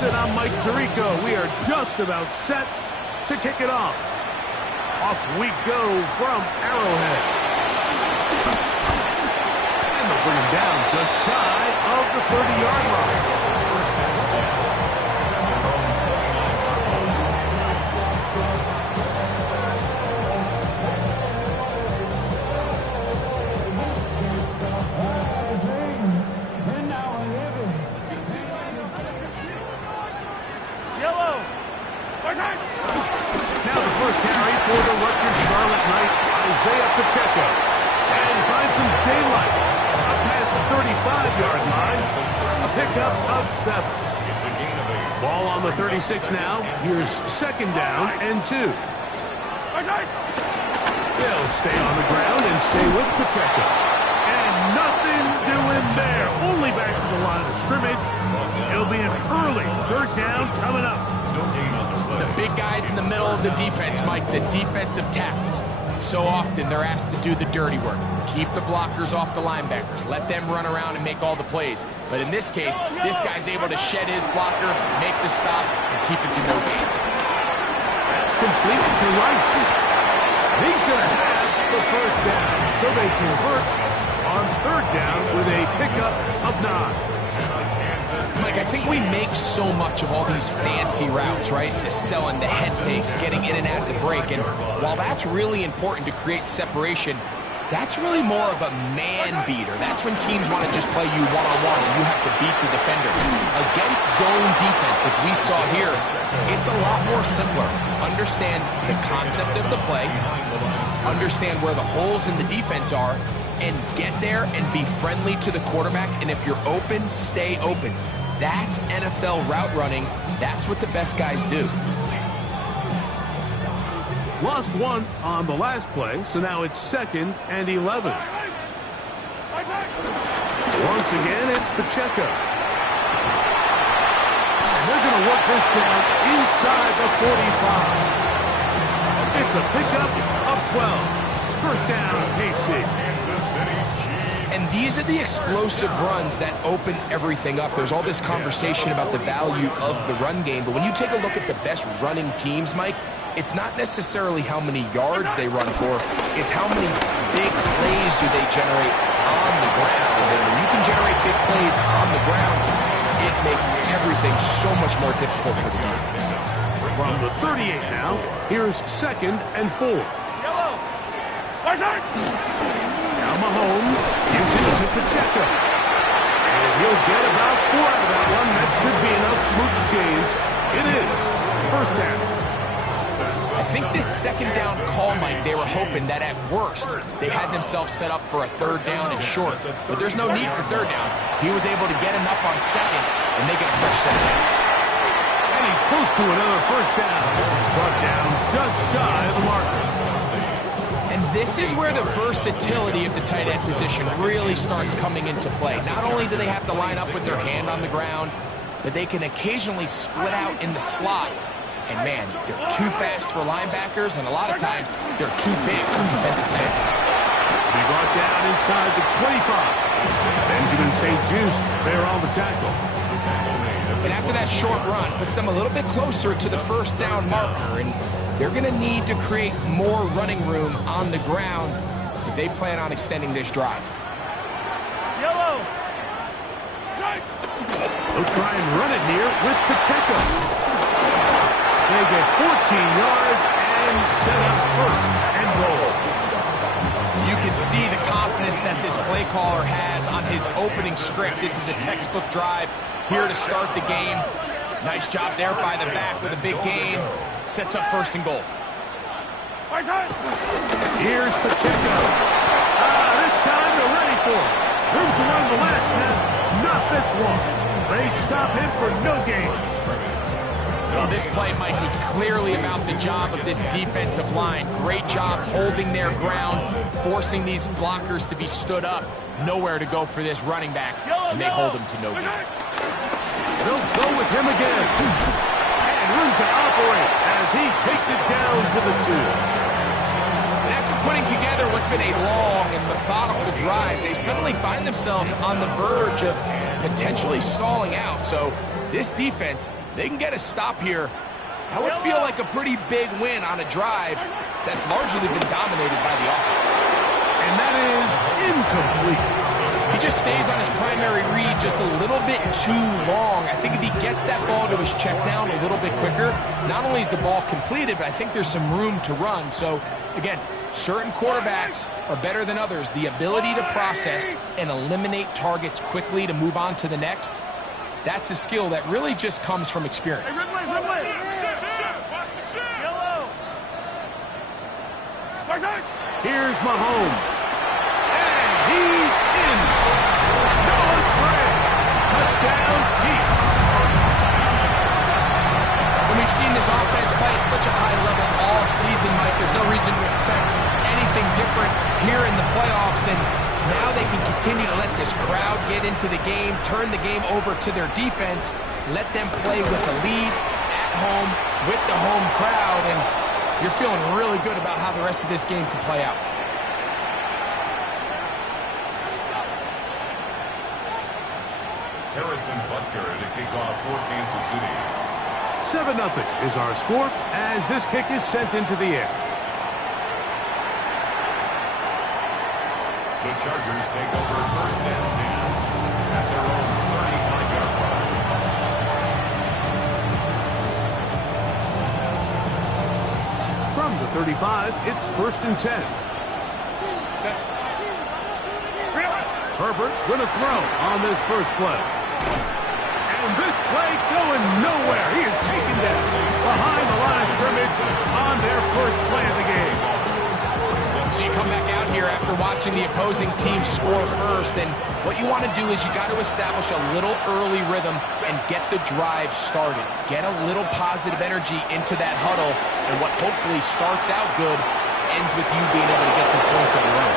87, I'm Mike Tirico. We are just about set to kick it off. Off we go from Arrowhead. And they'll bring him down just shy of the 30-yard line. For the Rutgers Scarlet Knight, Isaiah Pacheco. And finds some daylight. Up past the 35-yard line. A pickup of 7. It's a gain of 8. Ball on the 36 now. Here's second down and 2. They'll stay on the ground and stay with Pacheco. And nothing's doing there. Only back to the line of scrimmage. It'll be an early third down coming up. The big guys in the middle of the defense, Mike, the defensive tackles. So often they're asked to do the dirty work. Keep the blockers off the linebackers. Let them run around and make all the plays. But in this case, this guy's able to shed his blocker, make the stop, and keep it to no gain. That's complete to Rice. He's going to have the first down. So they convert on third down with a pickup of 9. Mike, I think we make so much of all these fancy routes, right? The selling, the head fakes, getting in and out of the break. And while that's really important to create separation, that's really more of a man beater. That's when teams want to just play you one-on-one and you have to beat the defender. Against zone defense, like we saw here, it's a lot more simpler. Understand the concept of the play, understand where the holes in the defense are, and get there and be friendly to the quarterback. And if you're open, stay open. That's NFL route running. That's what the best guys do. Lost 1 on the last play, so now it's 2nd and 11. Once again, it's Pacheco. And they're going to work this down inside the 45. It's a pickup of 12. First down, KC. And these are the explosive runs that open everything up. There's all this conversation about the value of the run game, but when you take a look at the best running teams, Mike, it's not necessarily how many yards they run for, it's how many big plays do they generate on the ground. And when you can generate big plays on the ground, it makes everything so much more difficult for the defense. From the 38 now, here's 2nd and 4. Now Mahomes gives it to Pacheco. And he'll get about 4 out of that one. That should be enough to move the chains. It is first down. I think this second down call, Mike, they were hoping that at worst they had themselves set up for a third down and short. But there's no need for third down. He was able to get enough on second and make it a fresh set of downs. And he's close to another first down. Brought down just shy of the marker. And this is where the versatility of the tight end position really starts coming into play. Not only do they have to line up with their hand on the ground, but they can occasionally split out in the slot. And man, they're too fast for linebackers, and a lot of times they're too big for defensive ends. He brought down inside the 25. Benjamin St. Just there on the tackle. And after that short run, puts them a little bit closer to the first down marker, and they're going to need to create more running room on the ground if they plan on extending this drive. Yellow. They'll try and run it here with Pacheco. They get 14 yards and set up first and goal. You can see the confidence that this play caller has on his opening script. This is a textbook drive here to start the game. Nice job there by the back with a big gain. Sets up first and goal. Here's Pacheco. This time they're ready for it. Room to run the last snap. Not this one. They stop him for no gain. Well, this play, Mike, was clearly about the job of this defensive line. Great job holding their ground, forcing these blockers to be stood up. Nowhere to go for this running back, and they hold him to no gain. They'll go with him again. And room to operate as he takes it down to the 2. And after putting together what's been a long and methodical drive, they suddenly find themselves on the verge of potentially stalling out. So this defense, they can get a stop here. That would feel like a pretty big win on a drive that's largely been dominated by the offense. And that is incomplete. He just stays on his primary read just a little bit too long. I think if he gets that ball to his check down a little bit quicker, not only is the ball completed, but I think there's some room to run. So, again, certain quarterbacks are better than others. The ability to process and eliminate targets quickly to move on to the next, that's a skill that really just comes from experience. Here's Mahomes. And he's in. No break. Touchdown, Chiefs. When we've seen this offense play at such a high level all season, Mike, there's no reason to expect anything different here in the playoffs. And now they can continue to let this crowd get into the game, turn the game over to their defense, let them play with the lead at home with the home crowd. And you're feeling really good about how the rest of this game can play out. Harrison Butker to kick off for Kansas City. 7-0 is our score as this kick is sent into the air. The Chargers take over first and 10 at their own 35-yard line. From the 35, it's first and 10. Herbert going to throw on this first play. And this play going nowhere. He is taken down behind the line of scrimmage on their first play of the game. So you come back out here after watching the opposing team score first, and what you want to do is you got to establish a little early rhythm and get the drive started. Get a little positive energy into that huddle, and what hopefully starts out good ends with you being able to get some points of your own.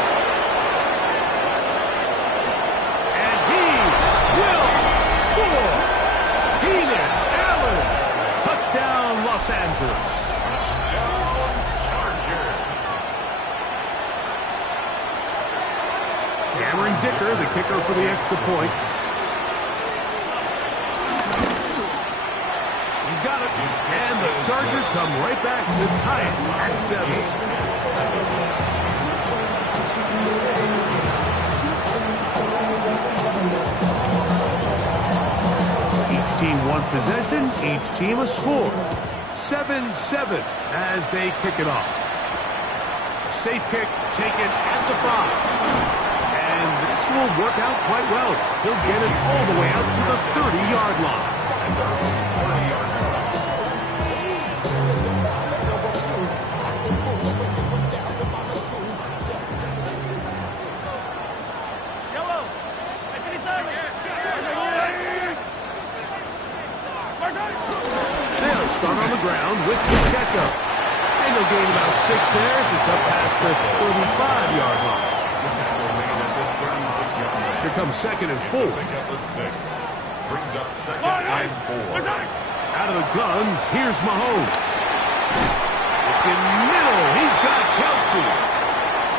And he will score. Keenan Allen. Touchdown, Los Angeles. Cameron Dicker, the kicker for the extra point. He's got it. And the Chargers come right back to tie it at 7. Each team one possession, each team a score. 7-7 as they kick it off. Safe kick taken at the 5. And this will work out quite well. He'll get it all the way out to the 30-yard line. They'll start on the ground with Pacheco. And they'll gain about 6 there as it's up past the 35-yard line. Here comes second and 4. Brings up second and 4. Out of the gun, here's Mahomes. In the middle, he's got Kelsey.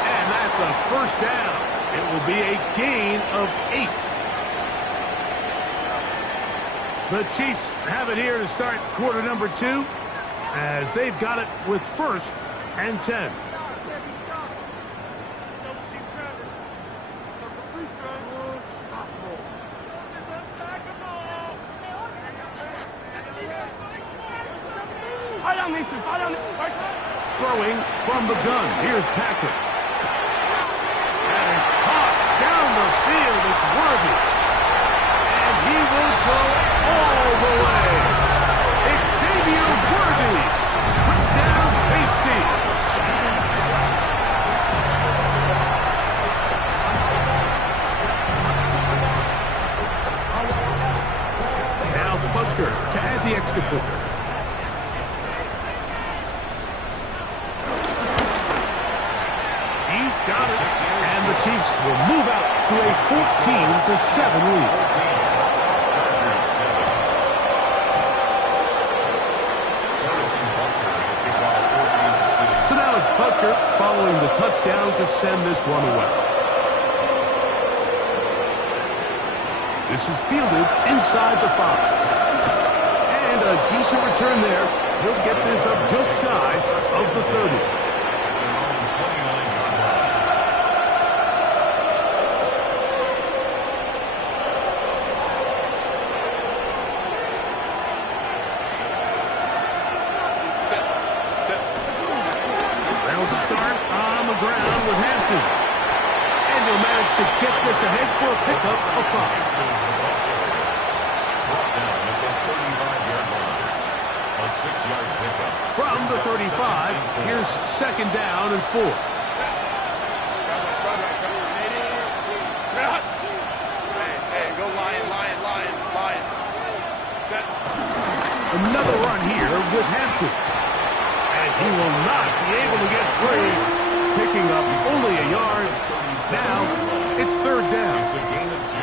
And that's a first down. It will be a gain of 8. The Chiefs have it here to start quarter number 2 as they've got it with first and 10. Throwing from the gun. Here's Patrick. That is caught down the field. It's Worthy. And he will go all the way. Xavier Worthy. Touchdown, KC. Now Butker to add the extra point. Got it. And the Chiefs will move out to a 14-7 lead. So now it's Butker kicker following the touchdown to send this one away. This is fielded inside the 5. And a decent return there. He'll get this up just shy of the 30. They'll start on the ground with Hampton. And he'll manage to get this ahead for a pickup of 5. A 6-yard pickup. From the 35, here's second down and 4. Hey, go lion. Another run here with Hampton. And he will not be able to get free. Picking up only a yard. Now, it's third down. It's a gain of 2.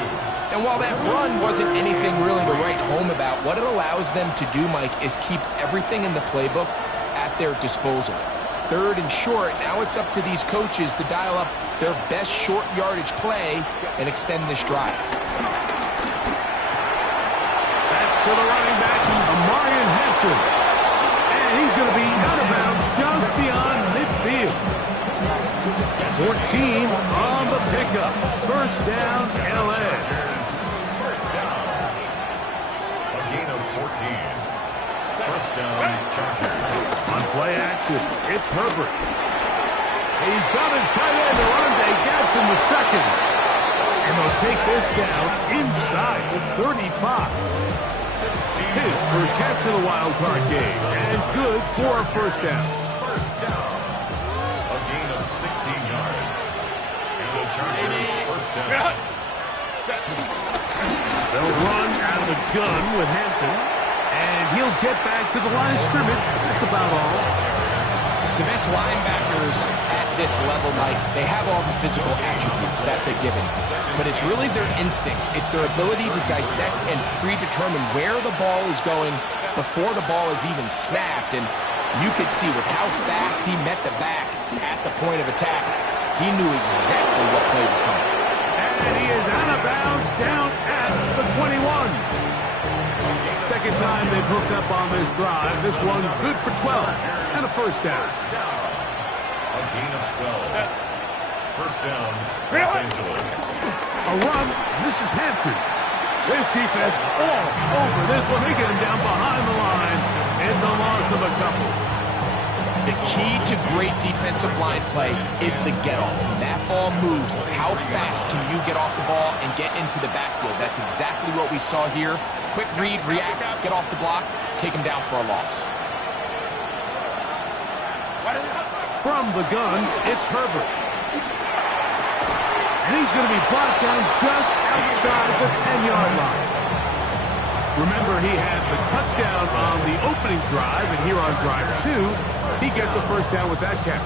And while that run wasn't anything really to write home about, what it allows them to do, Mike, is keep everything in the playbook at their disposal. Third and short, now it's up to these coaches to dial up their best short yardage play and extend this drive. That's to the running back, Amarian Hampton. And he's going to be out of bounds just beyond midfield. 14 on the pickup. First down, LA. First down. A gain of 14. First down, Chargers. On play action, it's Herbert. He's got his tight end, Orlando Gadsden the second. And they'll take this down inside the 35. His first catch of the wild card game. And good for a first down. First down. A gain of 16 yards. And the Chargers first down. They'll run out of the gun with Hampton. And he'll get back to the line of scrimmage. That's about all. The best linebackers at this level, Mike, they have all the physical attributes. That's a given. But it's really their instincts. It's their ability to dissect and predetermine where the ball is going before the ball is even snapped. And you could see with how fast he met the back at the point of attack, he knew exactly what play was coming. And he is out of bounds down at the 21. Second time they've hooked up on this drive. This one good for 12 and a first down. A gain of 12. First down, Los Angeles. A run. This is Hampton. This defense all over this one. They get him down behind the line. It's a loss of a couple. The key to great defensive line play is the get-off. When that ball moves, how fast can you get off the ball and get into the backfield? That's exactly what we saw here. Quick read, react, get off the block, take him down for a loss. From the gun, it's Herbert. And he's going to be brought down just outside the 10-yard line. Remember, he had the touchdown on the opening drive, and here on drive 2, he gets a first down with that catch.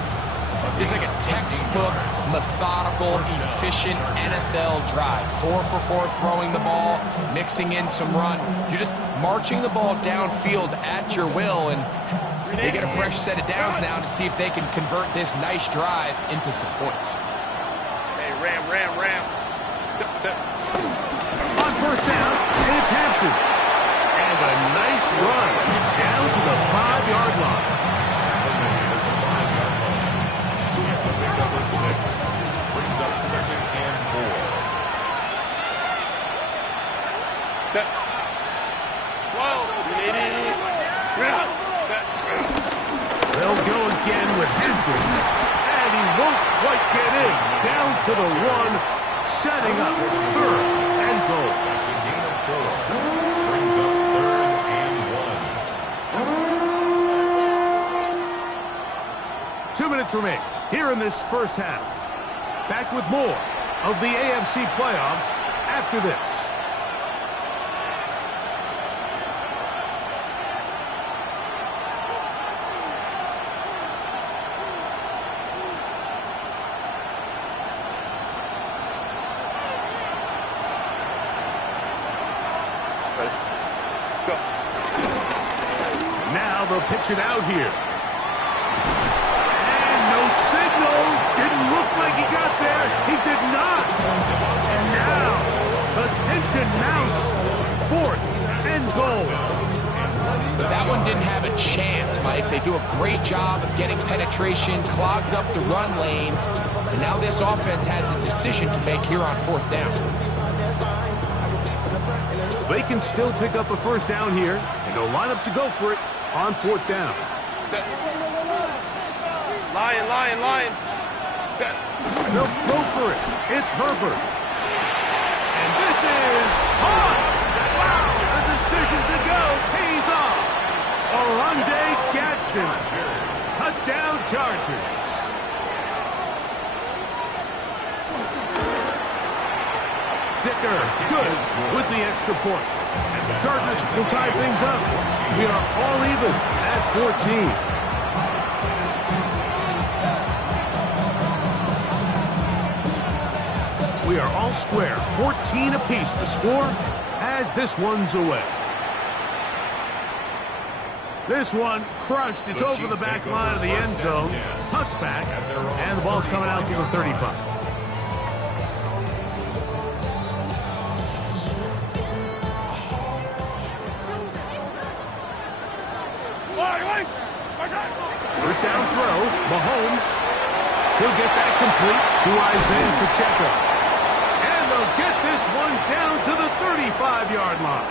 It's like a textbook, methodical, efficient NFL drive. 4 for 4 throwing the ball, mixing in some run. You're just marching the ball downfield at your will, and they get a fresh set of downs now to see if they can convert this nice drive into some points. Hey, ram. On first down, it's Hampton. And a nice run. It's down to the 5-yard line. It's a big number 6. Brings up second and 4. They'll go again with Hampton. And he won't quite get in. Down to the 1. Setting up third and goal. That's a gain of 4. Brings up third and 1. 2 minutes remain here in this first half. Back with more of the AFC playoffs after this. Now they'll pitch it out here. And no No, didn't look like he got there. He did not. And now, the tension mounts. 4th and goal. That one didn't have a chance, Mike. They do a great job of getting penetration, clogged up the run lanes, and now this offense has a decision to make here on 4th down. They can still pick up a first down here, and they'll line up to go for it on 4th down. Lion. They'll go for it. It's Herbert. And this is on. Wow, the decision to go pays off. Oronde Gadsden. Touchdown Chargers. Dicker, good with the extra point. And the Chargers will tie things up. We are all even at 14. We are all square, 14 apiece the score as this one's away. This one crushed. It's over the back line of the end zone. Touchback, and the ball's coming out to the 35. First down throw, Mahomes. He'll get that complete to Isaiah Pacheco. And they'll get this one down to the 35-yard line.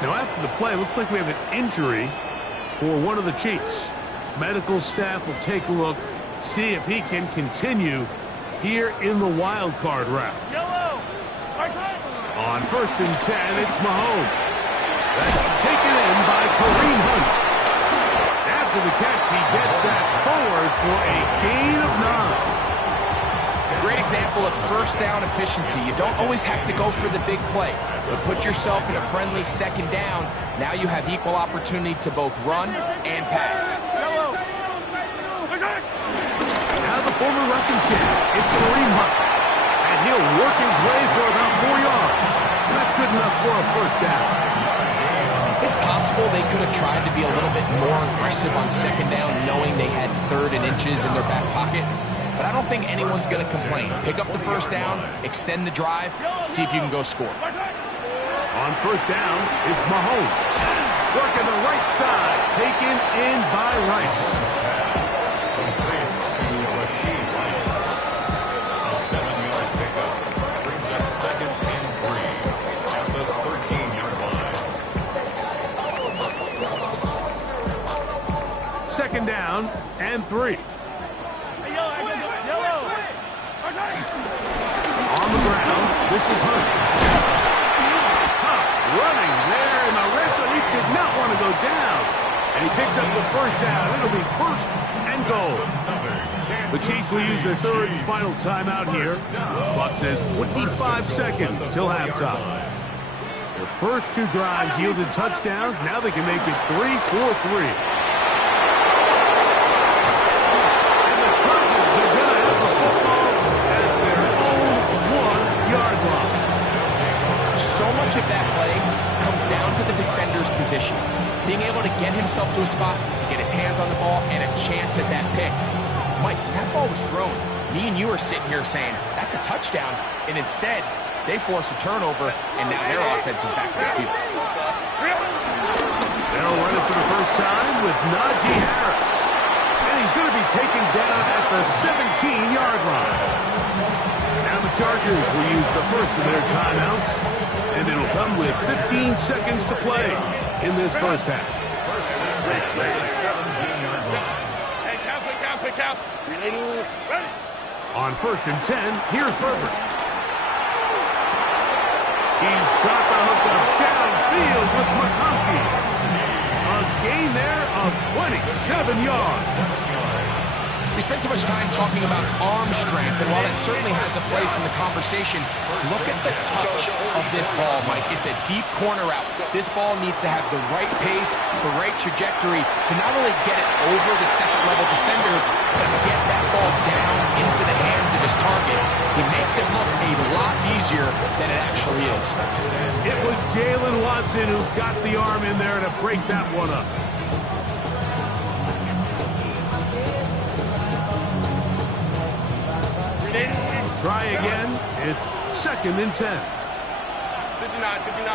Now, after the play, it looks like we have an injury for one of the Chiefs. Medical staff will take a look, see if he can continue here in the wild card route. On 1st and 10, it's Mahomes. That's taken in by Kareem Hunt. After the catch, he gets that forward for a gain of 9. Great example of first down efficiency. You don't always have to go for the big play, but put yourself in a friendly 2nd down. Now you have equal opportunity to both run and pass. Now the former rushing champ, it's Kareem Hunt. And he'll work his way for about 4 yards. And that's good enough for a first down. It's possible they could have tried to be a little bit more aggressive on 2nd down, knowing they had 3rd and inches in their back pocket. But I don't think anyone's going to complain. Pick up the first down, extend the drive, see if you can go score. On 1st down, it's Mahomes. Working the right side, taken in by Rice. A 7-yard pickup brings up 2nd and 3 at the 13-yard line. 2nd down and 3. On the ground, this is Hunt. Hunt running there in the red zone. He did not want to go down. And he picks up the first down. It'll be 1st and goal. The Chiefs will use their 3rd and final timeout here. Clock says 25 seconds till halftime. Their first 2 drives yielded touchdowns. Now they can make it 3-4-3. Of that play comes down to the defender's position. Being able to get himself to a spot, to get his hands on the ball, and a chance at that pick. Mike, when that ball was thrown, me and you are sitting here saying, that's a touchdown, and instead, they force a turnover, and now their offense is back on the field. They'll run it for the first time with Najee Harris. And he's going to be taken down at the 17-yard line. Now the Chargers will use the first of their timeouts, and it'll come with 15 seconds to play in this first half. First and 10 at the 17-yard line. Pick out. Ready. On 1st and 10, here's Herbert. He's got the hook up downfield with McConkey. A gain there of 27 yards. We spend so much time talking about arm strength, and while that certainly has a place in the conversation, look at the touch of this ball, Mike. It's a deep corner route. This ball needs to have the right pace, the right trajectory to not only get it over the second-level defenders, but get that ball down into the hands of his target. He makes it look a lot easier than it actually is. It was Jalen Watson who got the arm in there to break that one up. Try again. It's 2nd and 10. 59, 59.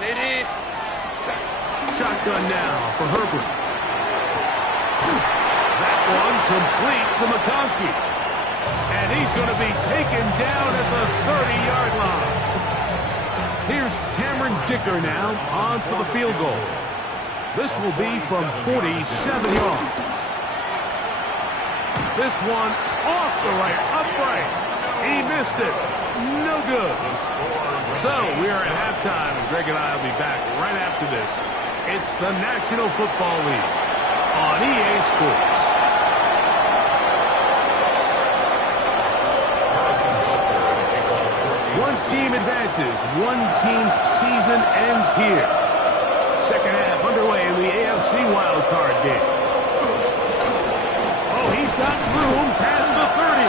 Ladies. Shotgun now for Herbert. That one complete to McConkey. And he's going to be taken down at the 30-yard line. Here's Cameron Dicker now on for the field goal. This will be from 47 yards. This one off the right, upright. He missed it. No good. So we are at halftime, and Greg and I will be back right after this. It's the National Football League on EA Sports. One team advances. One team's season ends here. Second half underway in the AFC wildcard game. Oh, he's got room past the 30.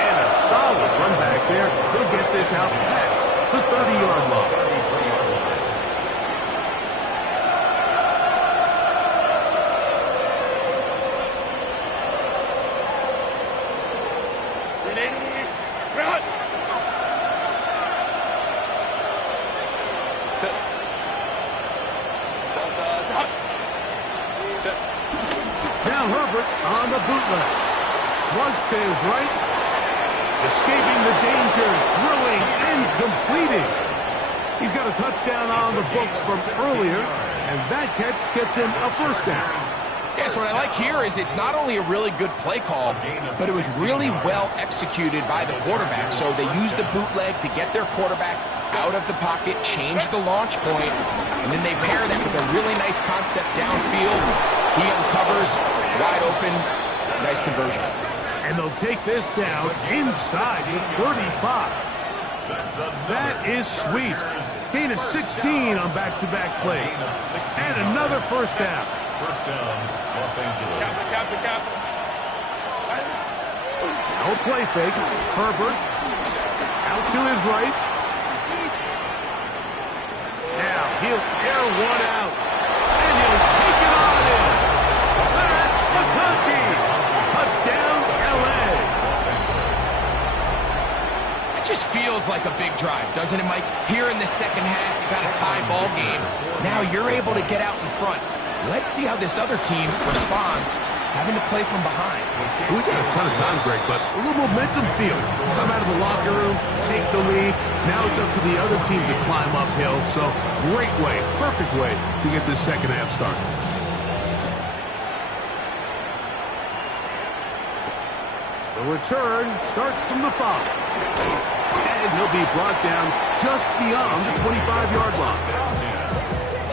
And a solid run back there. He'll get this out past the 30-yard line. Now Herbert on the bootleg. Flush to his right. Escaping the danger, throwing and completing. He's got a touchdown on the books from earlier, and that catch gets him a first down. Yeah, so what I like here is it's not only a really good play call, but it was really well executed by the quarterback. So they used the bootleg to get their quarterback out of the pocket, change the launch point, and then they pair that with a really nice concept downfield. He uncovers, wide open, nice conversion. And they'll take this down inside the 35. That is sweet. Gain of 16 on back-to-back plays. And another first down. First down, Los Angeles. Cap. No play fake. Herbert out to his right. Now he'll air one out. And he'll take it on in. That's McConkey. Touchdown, L.A. It just feels like a big drive, doesn't it, Mike? Here in the second half, you got a tie ball game. Now you're able to get out in front. Let's see how this other team responds, having to play from behind. We got a ton of time, Greg, but a little momentum feels. Come out of the locker room, take the lead. Now it's up to the other team to climb uphill. So great way, perfect way to get this second half started. The return starts from the 5. And he'll be brought down just beyond the 25-yard line.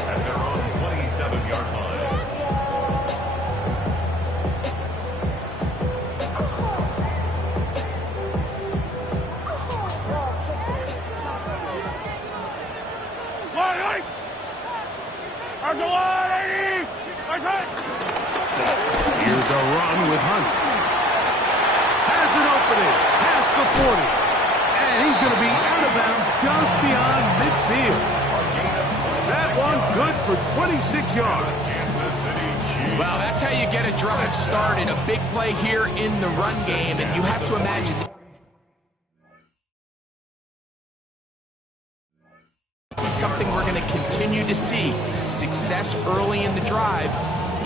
At their own 27-yard line. Here's a run with Hunt. Has an opening past the 40. And he's going to be out of bounds just beyond midfield. That one good for 26 yards. Well, that's how you get a drive started. A big play here in the run game, and you have to imagine this is something we're going to continue to see. Success early in the drive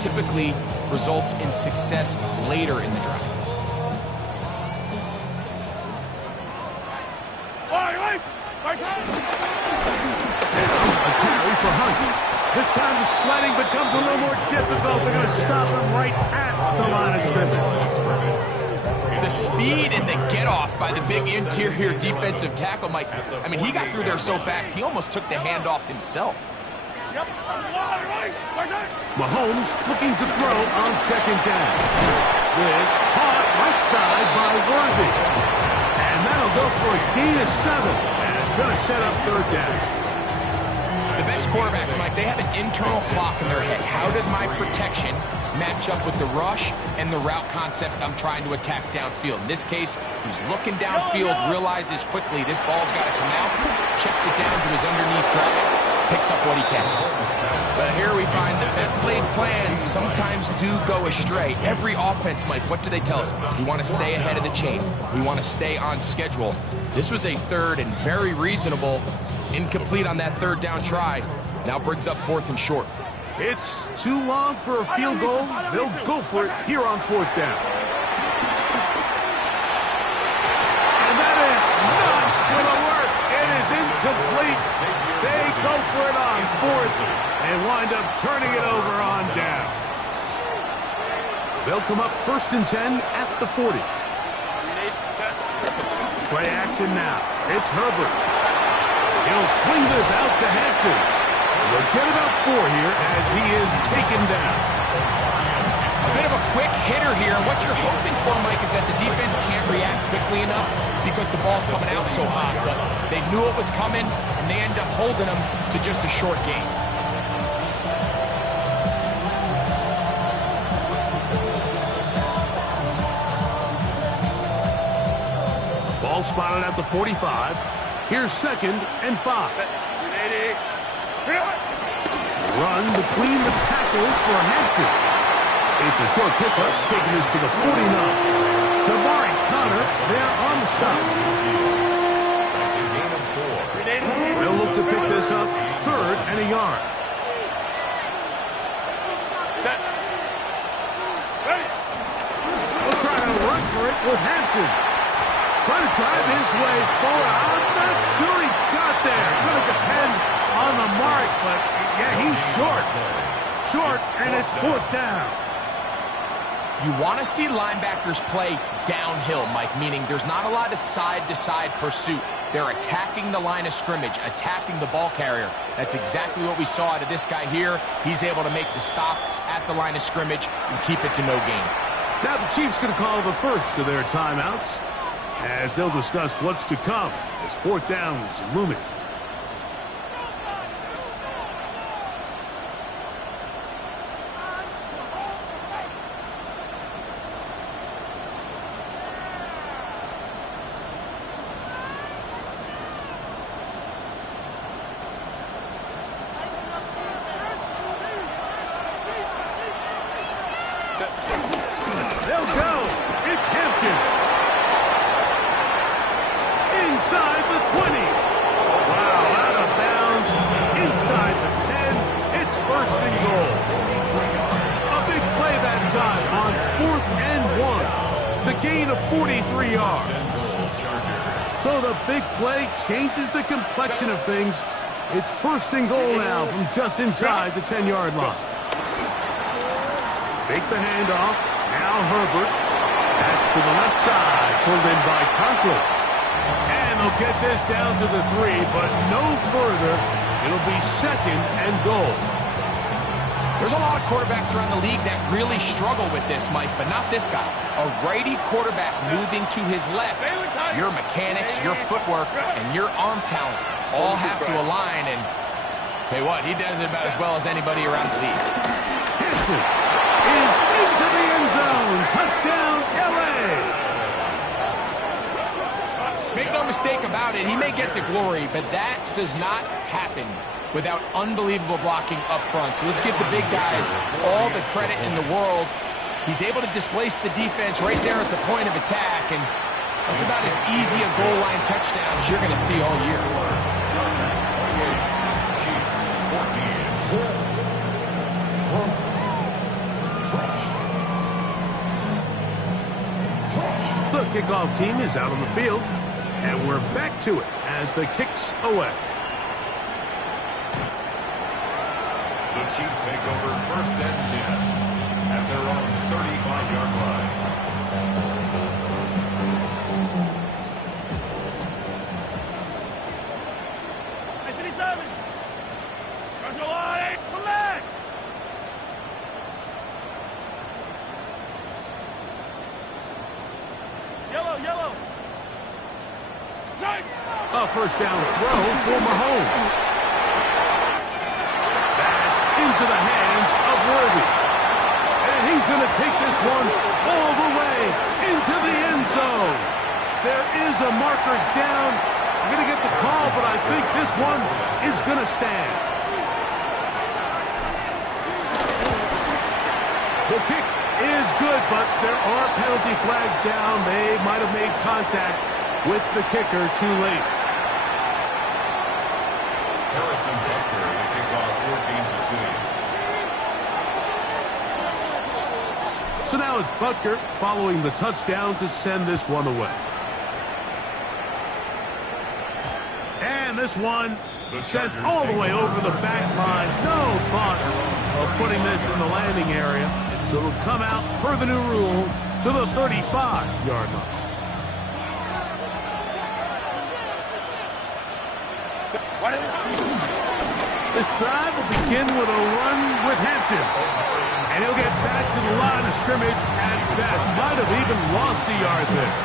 typically results in success later in the drive. A carry for Hunt. This time the sledding becomes a little more difficult. They're going to stop him right at the line of scrimmage. The speed and the get-off by the big interior defensive tackle, Mike. I mean, he got through there so fast, he almost took the handoff himself. Mahomes looking to throw on second down. This caught right side by Worthy. And that'll go for a gain of 7. And it's going to set up third down. The best quarterbacks, Mike, they have an internal clock in their head. How does my protection match up with the rush and the route concept I'm trying to attack downfield. In this case, he's looking downfield, realizes quickly this ball's got to come out, checks it down to his underneath drag, picks up what he can. But here we find the best laid plans sometimes do go astray. Every offense, Mike, what do they tell us? We want to stay ahead of the chains. We want to stay on schedule. This was a third and very reasonable, incomplete on that third down try. Now brings up 4th and short. It's too long for a field goal. They'll go for it here on 4th down. And that is not going to work. It is incomplete. They go for it on 4th and wind up turning it over on down. They'll come up 1st and 10 at the 40. Play action now. It's Herbert. He'll swing this out to Hampton. We'll get about 4 here as he is taken down. A bit of a quick hitter here. What you're hoping for, Mike, is that the defense can't react quickly enough because the ball's coming out so hot. But they knew it was coming, and they end up holding them to just a short gain. Ball spotted at the 45. Here's 2nd and 5. Run between the tackles for Hampton. It's a short pickup, taking this to the 49. Jabari Connor there on the stop. They'll look to pick this up, 3rd and a yard. Set. Ready. We'll try to run for it with Hampton. Trying to drive his way forward. I'm not sure he got there. Going to depend on the mark, but yeah, he's short. Short, and it's 4th down. You want to see linebackers play downhill, Mike, meaning there's not a lot of side-to-side pursuit. They're attacking the line of scrimmage, attacking the ball carrier. That's exactly what we saw out of this guy here. He's able to make the stop at the line of scrimmage and keep it to no gain. Now the Chiefs going to call the first of their timeouts as they'll discuss what's to come as 4th down is looming. They'll go. It's Hampton. Inside the 20. Wow, out of bounds. Inside the 10. It's 1st and goal. A big play that time on 4th and 1. It's a gain of 43 yards. So the big play changes the complexion of things. It's 1st and goal now from just inside the 10-yard line. Fake the handoff. Now Herbert. Back to the left side. Pulled in by Conklin. And they'll get this down to the 3, but no further. It'll be 2nd and goal. There's a lot of quarterbacks around the league that really struggle with this, Mike, but not this guy. A righty quarterback moving to his left. Your mechanics, your footwork, and your arm talent all have to align, and tell you what, he does it about as well as anybody around the league. Hampton is into the end zone. Touchdown, L.A. Make no mistake about it, he may get the glory, but that does not happen without unbelievable blocking up front. So let's give the big guys all the credit in the world. He's able to displace the defense right there at the point of attack, and that's about as easy a goal line touchdown as you're going to see all year. The kickoff team is out on the field, and we're back to it as the kick's away. The Chiefs take over 1st and 10 at their own 35-yard line. Yellow. A 1st down throw for Mahomes. That's into the hands of Worthy. And He's going to take this one all the way into the end zone. There is a marker down. I'm going to get the call, but I think this one is going to stand. The kick is good, but there are penalty flags down. They might have made contact with the kicker too late. Harrison Butker, the kickoff for Kansas City. So now it's Butker following the touchdown to send this one away. And this one sent all the way over the back line. No thought of putting this in the landing area. So it'll come out, per the new rule, to the 35-yard line. This drive will begin with a run with Hampton. And he'll get back to the line of scrimmage at best. Might have even lost a yard there.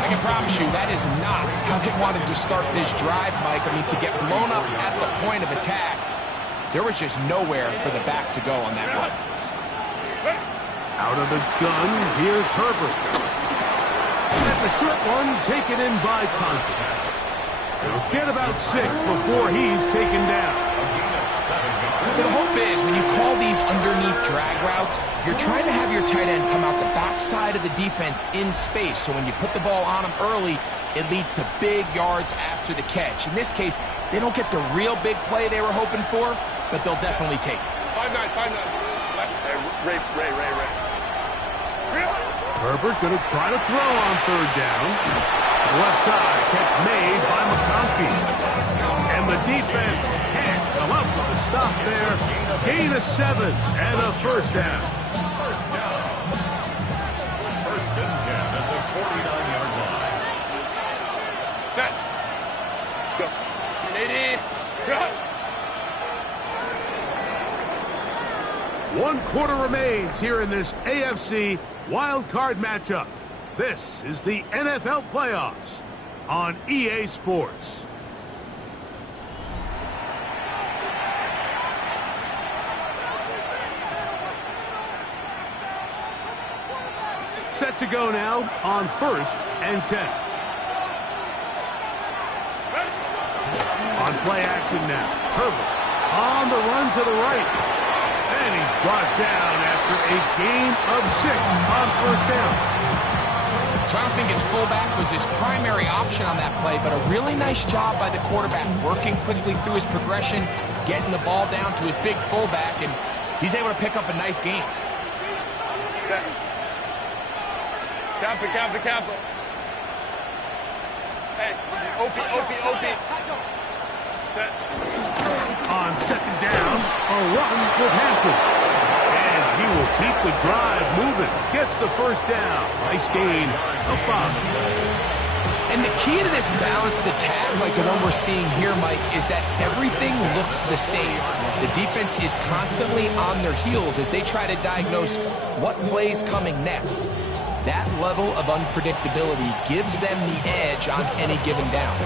I can promise you that is not how they wanted to start this drive, Mike. I mean, to get blown up at the point of attack, there was just nowhere for the back to go on that run. Out of the gun, here's Herbert. That's a short one taken in by contact. He'll get about 6 before he's taken down. So the hope is when you call these underneath drag routes, you're trying to have your tight end come out the backside of the defense in space. So when you put the ball on him early, it leads to big yards after the catch. In this case, they don't get the real big play they were hoping for, but they'll definitely take it. 5-9. Ray. Herbert going to try to throw on third down. Left side, catch made by McConkey. And the defense can't come up with a stop there. Gain of 7 and a first down. First and 10 at the 49-yard line. Set. Go. 80. Go. 1 quarter remains here in this AFC wild card matchup. This is the NFL playoffs on EA Sports. Set to go now on 1st and 10. On play action now. Herbert on the run to the right. And he's brought down after a gain of 6 on first down. So I don't think his fullback was his primary option on that play, but a really nice job by the quarterback, working quickly through his progression, getting the ball down to his big fullback, and he's able to pick up a nice gain. Campo. Hey, OP. Set. On second down, a run with Hampton. And he will keep the drive moving. Gets the first down. Nice gain of 5. And the key to this balanced attack, like the one we're seeing here, Mike, is that everything looks the same. The defense is constantly on their heels as they try to diagnose what play's coming next. That level of unpredictability gives them the edge on any given down.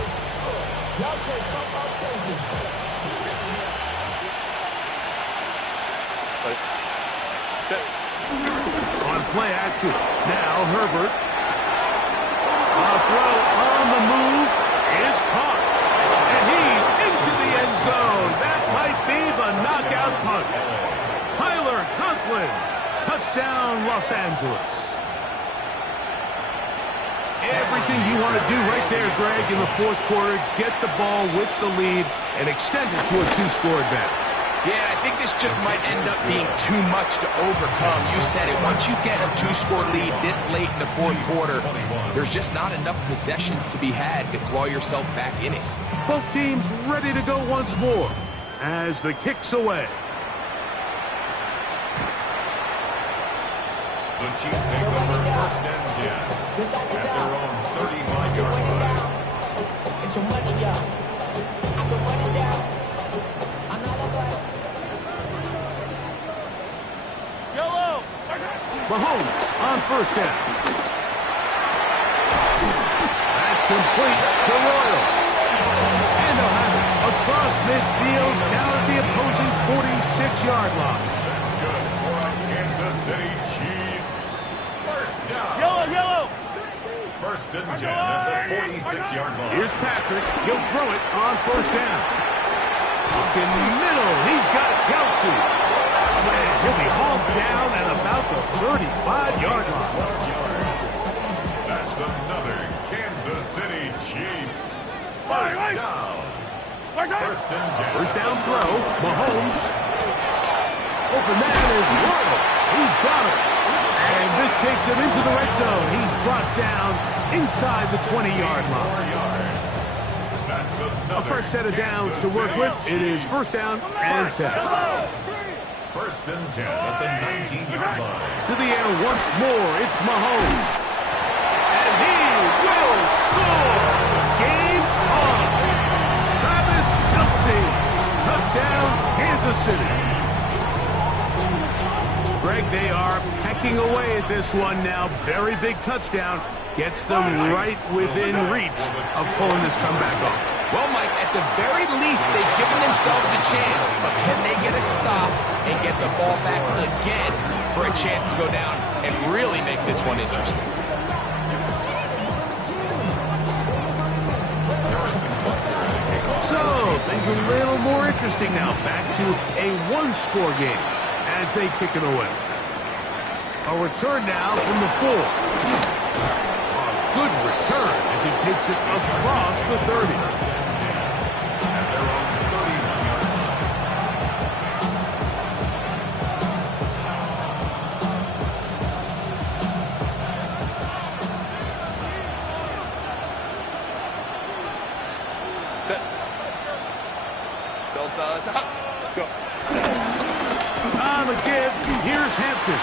On play action, now Herbert. A throw on the move is caught. And he's into the end zone. That might be the knockout punch. Tyler Conklin, touchdown Los Angeles. Everything you want to do right there, Greg, in the 4th quarter, get the ball with the lead and extend it to a 2-score advantage. Yeah, I think this just might end up being too much to overcome. You said it. Once you get a 2-score lead this late in the 4th quarter, there's just not enough possessions to be had to claw yourself back in it. Both teams ready to go once more as the kick's away. The Chiefs take over 1st and 10 at their own 35-yard line. Yellow. Mahomes on first down. That's complete to Royal. And they'll have it across midfield down at the opposing 46-yard line. That's good for a Kansas Kansas City Chiefs. First down. Yellow, yellow. First and 10 at the 46-yard line. Here's Patrick. He'll throw it on first down. Up in the middle. He's got Kelsey. And he'll be hauled down at about the 35-yard line. That's another Kansas City Chiefs. First down. First and 10. First down throw. Mahomes. Open man is Williams. He's got it. And this takes him into the red zone. He's brought down inside the 20-yard line. A fresh set of downs to work with. It is first down and 10. First and 10 at the 19-yard line. To the air once more. It's Mahomes. And he will score. Game on. Travis Kelce. Touchdown, Kansas City. Greg, they are pecking away at this one now. Very big touchdown. Gets them right within reach of pulling this comeback off. Well, Mike, at the very least, they've given themselves a chance, but can they get a stop and get the ball back again for a chance to go down and really make this one interesting? So, things a little more interesting now. Back to a one-score game as they kick it away. A return now from the 4. A good return as he takes it across the 30. Go. On the give, here's Hampton.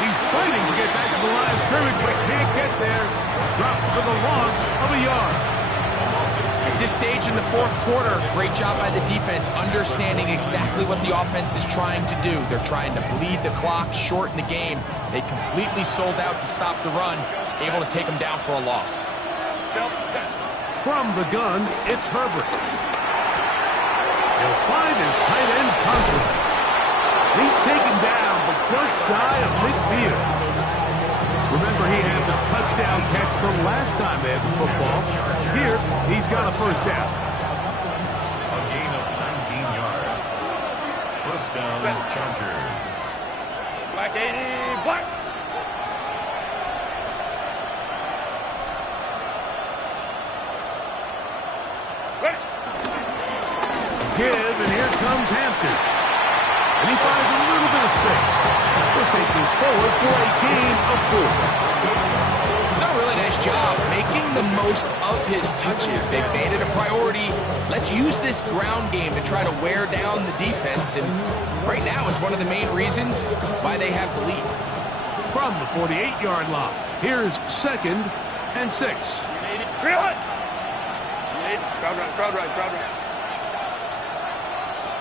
He's fighting to get back to the line of scrimmage, but can't get there. Dropped for the loss of a yard. At this stage in the fourth quarter, great job by the defense, understanding exactly what the offense is trying to do. They're trying to bleed the clock, shorten the game. They completely sold out to stop the run, able to take them down for a loss. From the gun, it's Herbert. He'll find his tight end Conklin. He's taken down, but just shy of midfield. Remember, he had the touchdown catch the last time they had the football. Here, he's got a first down. A gain of 19 yards. First down, Chargers. Black 80, black. Give, and here comes Hampton. And he finds a little bit of space. He'll take this forward for a gain of 4. He's done a really nice job making the most of his touches. They've made it a priority. Let's use this ground game to try to wear down the defense. And right now is one of the main reasons why they have the lead. From the 48-yard line, here's second and 6. Crowd right.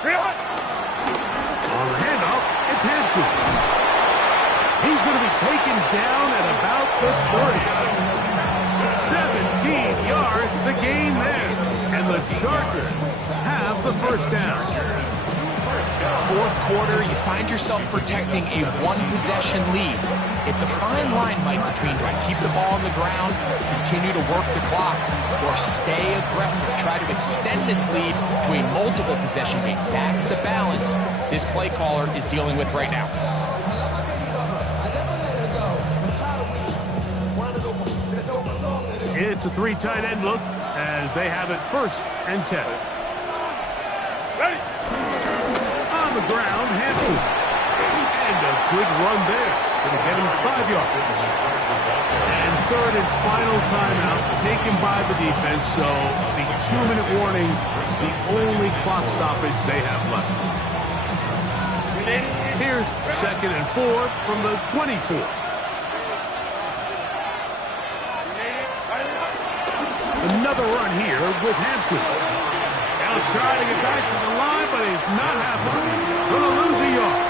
On the handoff, it's Hampton. He's going to be taken down at about the 30. 17 yards, the gain there. And the Chargers have the first down. Fourth quarter, you find yourself protecting a one-possession lead. It's a fine line, Mike, between do I keep the ball on the ground, continue to work the clock, or stay aggressive, try to extend this lead to a multiple possession game. That's the balance this play caller is dealing with right now. It's a 3 tight end look as they have it first and 10. Ready. On the ground, Hampton. And a good run there. Going to get him 5 yards. And third and final timeout taken by the defense. So the 2-minute warning, the only clock stoppage they have left. Here's second and 4 from the 24. Another run here with Hampton. Now trying to get back to the line, but he's not happening. Going to lose a yard.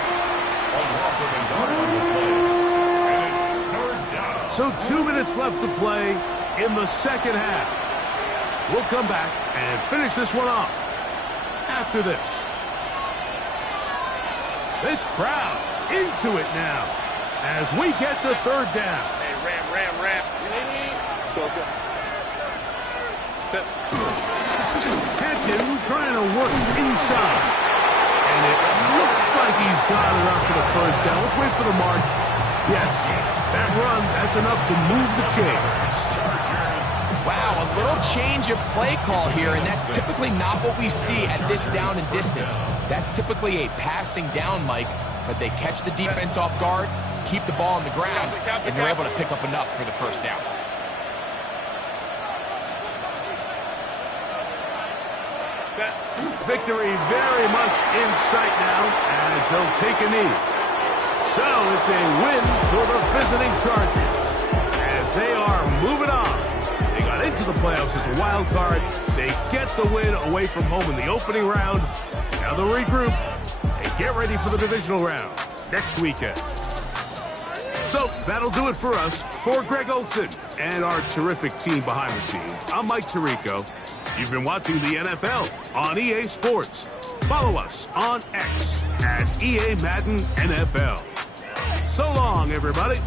And it's third down. So 2 minutes left to play in the second half. We'll come back and finish this one off after this. This crowd into it now. as we get to third down. Hey, ram. Closer. Step. Hampton trying to work inside. And it looks like he's got enough for the first down. Let's wait for the mark. Yes, that run, that's enough to move the chains. Wow, a little change of play call here, and that's typically not what we see at this down and distance. That's typically a passing down, Mike, but they catch the defense off guard, keep the ball on the ground, and they're able to pick up enough for the first down. Victory very much in sight now as they'll take a knee. So it's a win for the visiting Chargers as they are moving on. They got into the playoffs as a wild card. They get the win away from home in the opening round. Now they'll regroup and get ready for the divisional round next weekend. So that'll do it for us. For Greg Olson and our terrific team behind the scenes, I'm Mike Tirico. You've been watching the NFL on EA Sports. Follow us on X at EA Madden NFL. So long, everybody.